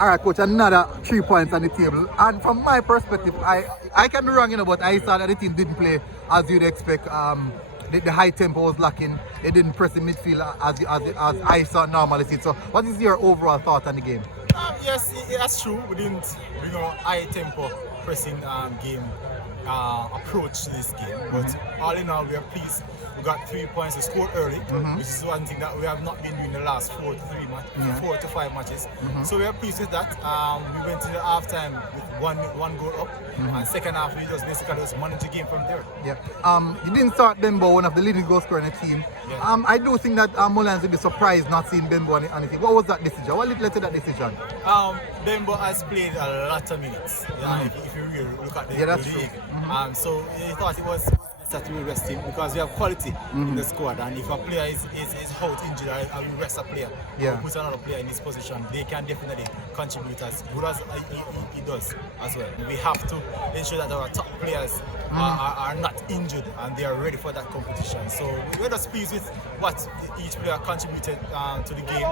All right, coach, another 3 points on the table. And from my perspective, I can be wrong, but I saw that the team didn't play as you'd expect. The high tempo was lacking. They didn't press the midfield as I saw normally see. So what is your overall thought on the game? Yes, that's true. We didn't bring a high tempo pressing game approach to this game. But all in all, we are pleased. We got 3 points. We scored early, which is one thing that we have not been doing the last 4 to 5 matches. So we are pleased with that. We went to the halftime with one goal up, and second half we just basically managed the game from there. Yeah. You didn't start Bembo, one of the leading goal scorers in the team. Yeah. I do think that Molynes will be surprised not seeing Bembo on the team. What was that decision? What led to that decision? Bembo has played a lot of minutes. If you really look at the league, so he thought it was that we rest him because we have quality in the squad, and if a player is out injured, I will rest a player. Put another player in this position. They can definitely contribute as good as he does as well. We have to ensure that our top players are not injured and they are ready for that competition. So we're just pleased with what each player contributed to the game.